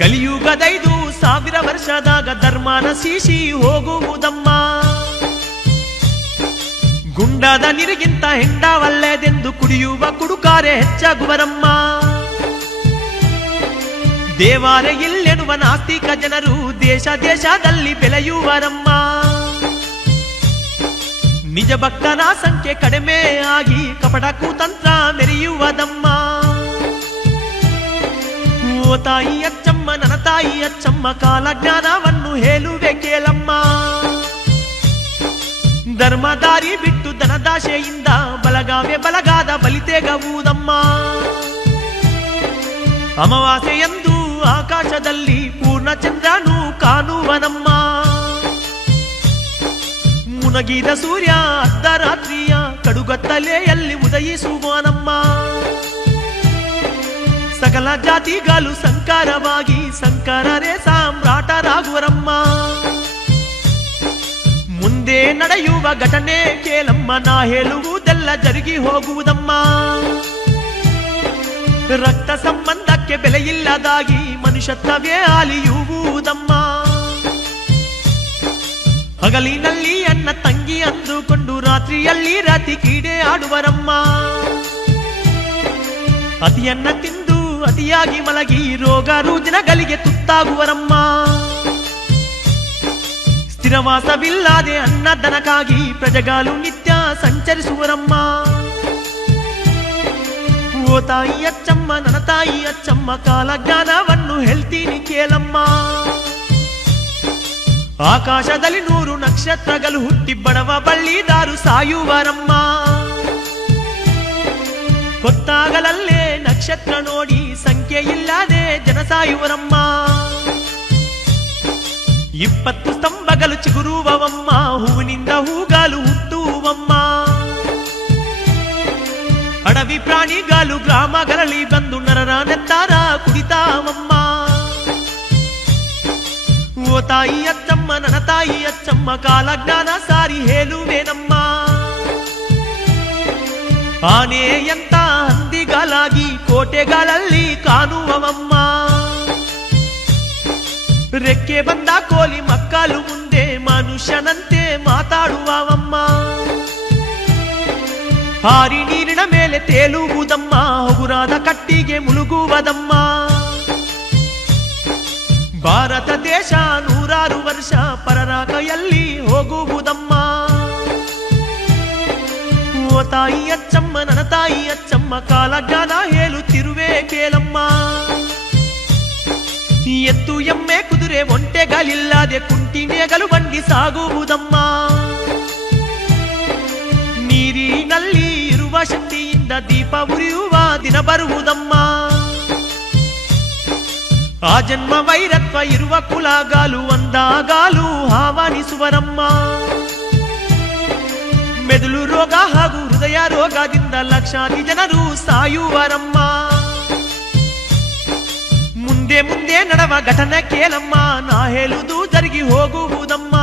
ಕಲಿಯುಗದೈದು ಸಾವಿರ ವರ್ಷದಾಗ ಧರ್ಮ ನಶಿಸಿ ಹೋಗುವುದಮ್ಮ. ಗುಂಡದ ನೀರಿಗಿಂತ ಹೆಂಡ ಒಳ್ಳೆದೆಂದು ಕುಡಿಯುವ ಕುಡುಕಾರೆ ಹೆಚ್ಚಾಗುವರಮ್ಮ. ದೇವಾರೆ ಇಲ್ಲೆನ್ನುವ ನಾಸ್ತಿಕ ಜನರು ದೇಶ ದೇಶದಲ್ಲಿ ಬೆಳೆಯುವರಮ್ಮ. ನಿಜ ಭಕ್ತನ ಸಂಖ್ಯೆ ಕಡಿಮೆ ಆಗಿ ಕಪಟ ಕುತಂತ್ರ ಮೆರೆಯುವುದಮ್ಮ. ಓ ತಾಯಿ ಅಚ್ಚಮ್ಮ ನನ್ನ ತಾಯಿ ಅಚ್ಚಮ್ಮ ಕಾಲಜ್ಞಾನವನ್ನು ಹೇಳುವೆ ಕೇಳಮ್ಮ. ಧರ್ಮದಾರಿ ಬಿಟ್ಟು ಧನದಾಶೆಯಿಂದ ಬಲಗಾವೆ ಬಲಗಾದ ಬಲಿತೆಗವುದಮ್ಮ. ಅಮಾವಾಸ್ಯೆಯಂದು ಆಕಾಶದಲ್ಲಿ ಪೂರ್ಣಚಂದ್ರನು ಕಾಣುವನಮ್ಮ. ಮುನಗಿದ ಸೂರ್ಯ ಅರ್ಧರಾತ್ರಿಯ ಕಡುಗತ್ತಲೆಯಲ್ಲಿ ಉದಯಿಸುವನಮ್ಮ. ಸಕಲ ಜಾತಿಗಳು ಸಂಕಾರವಾಗಿ ಸಂಕರರೇ ಸಾಮ್ರಾಟರಾಗುವರಮ್ಮ. ಮುಂದೆ ನಡೆಯುವ ಘಟನೆ ಕೇಳಮ್ಮ, ನಾ ಹೇಳುವುದೆಲ್ಲ ಜರುಗಿ ಹೋಗುವುದಮ್ಮ. ರಕ್ತ ಸಂಬಂಧಕ್ಕೆ ಬೆಲೆಯಿಲ್ಲದಾಗಿ ಮನುಷ್ಯತ್ವವೇ ಅಲಿಯುವುದಮ್ಮ. ಹಗಲಿನಲ್ಲಿ ಅನ್ನ ತಂಗಿ ಅಂದುಕೊಂಡು ರಾತ್ರಿಯಲ್ಲಿ ರಾತಿ ಕ್ರೀಡೆ ಆಡುವರಮ್ಮ. ಅತಿಯನ್ನ ತಿಂದು ಅತಿಯಾಗಿ ಮಲಗಿ ರೋಗ ರುಜಿನಗಳಿಗೆ ತುತ್ತಾಗುವರಮ್ಮ. ಸ್ಥಿರವಾಸವಿಲ್ಲದೆ ಅನ್ನದನಕ್ಕಾಗಿ ಪ್ರಜೆಗಳು ನಿತ್ಯ ಸಂಚರಿಸುವರಮ್ಮ. ಓ ತಾಯಿ ಅಚ್ಚಮ್ಮ ನನ್ನ ತಾಯಿ ಅಚ್ಚಮ್ಮ ಕಾಲಜ್ಞಾನವನ್ನು ಹೇಳ್ತೀನಿ ಕೇಳಮ್ಮ. ಆಕಾಶದಲ್ಲಿ 100 ನಕ್ಷತ್ರಗಳು ಹುಟ್ಟಿ ಬಡವ ಬಳ್ಳಿದಾರು ಸಾಯುವರಮ್ಮ. ಹೊತ್ತಾಗಲಲ್ಲೇ ನಕ್ಷತ್ರ ನೋಡಿ ಸಂಖ್ಯೆ ಇಲ್ಲದೆ ಜನ ಸಾಯುವರಮ್ಮ. 20 ಸ್ತಂಭಗಳು ಚಿಗುರುವವಮ್ಮ, ಹೂವಿನಿಂದ ಹೂಗಾಲು ಹುಟ್ಟುವಮ್ಮ. ಅಡವಿ ಪ್ರಾಣಿಗಳು ಗ್ರಾಮಗಳಲ್ಲಿ ಬಂದು ನರರ ನೆತ್ತಾರ ಕುಡಿತಾವಮ್ಮ. ಓ ತಾಯಿ ಅಚ್ಚಮ್ಮ ನನ್ನ ತಾಯಿ ಅಚ್ಚಮ್ಮ ಕಾಲಜ್ಞಾನ ಸಾರಿ ಹೇಳುವೇನಮ್ಮ. ಆನೆಯಂತ ಹಂದಿಗಾಲಾಗಿ ಕೋಟೆಗಳಲ್ಲಿ ಕಾಣುವವಮ್ಮ. ರೆಕ್ಕೆ ಬಂದ ಕೋಲಿ ಮಕ್ಕಳು ಮುಂದೆ ಮನುಷ್ಯನಂತೆ ಮಾತಾಡುವವಮ್ಮ. ಹಾರಿ ನೀರಿನ ಮೇಲೆ ತೇಲುವುದಮ್ಮ, ಹಗುರಾದ ಕಟ್ಟಿಗೆ ಮುಳುಗುವುದಮ್ಮ. ಭಾರತ ದೇಶ 100 ವರ್ಷ ಪರರ ಕೈಯಲ್ಲಿ ಹೋಗುವುದಮ್ಮ. ಓ ತಾಯಿ ಅಚ್ಚಮ್ಮ ನನ್ನ ತಾಯಿ ಅಚ್ಚಮ್ಮ ಕಾಲಜ್ಞಾನ ಹೇಳುತ್ತಿರುವೆ ಕೇಳಮ್ಮ. ಎತ್ತು ಎಮ್ಮೆ ಕುದುರೆ ಒಂಟೆಗಳಿಲ್ಲದೆ ಕುಂಟಿನೆಗಳು ಬಂಡಿ ಸಾಗುವುದಮ್ಮ. ನೀರಿನಲ್ಲಿ ಇರುವ ಶಕ್ತಿಯಿಂದ ದೀಪ ಉರಿಯುವ ದಿನ ಬರುವುದಮ್ಮ. ಆ ಜನ್ಮ ವೈರತ್ವ ಇರುವ ಕುಲಗಾಲು ಒಂದಾಗಾಲು ಆಹ್ವಾನಿಸುವರಮ್ಮ. ಮೆದುಳು ರೋಗ ಹಾಗೂ ಹೃದಯ ರೋಗದಿಂದ ಲಕ್ಷಾಂತರ ಜನರು ಸಾಯುವರಮ್ಮ. ಮುಂದೆ ಮುಂದೆ ನಡೆವ ಘಟನೆ ಕೇಳಮ್ಮ, ನಾ ಹೇಳುವುದು ಜರುಗಿ ಹೋಗುವುದಮ್ಮ.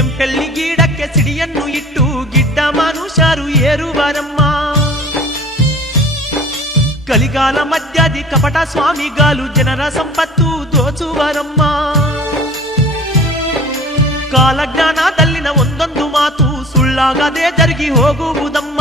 ಎಂಪೆಲ್ಲಿ ಗಿಡಕ್ಕೆ ಸಿಡಿಯನ್ನು ಇಟ್ಟು ಗಿಡ್ಡ ಮನುಷ್ಯರು ಏರುವರಮ್ಮ. ಕಲಿಗಾಲ ಮಧ್ಯಾದಿ ಕಪಟ ಸ್ವಾಮಿಗಾಲು ಜನರ ಸಂಪತ್ತು ದೋಚುವರಮ್ಮ. ಕಾಲಜ್ಞಾನದಲ್ಲಿನ ಒಂದೊಂದು ಮಾತು ಸುಳ್ಳಾಗದೆ ಜರುಗಿ ಹೋಗುವುದಮ್ಮ.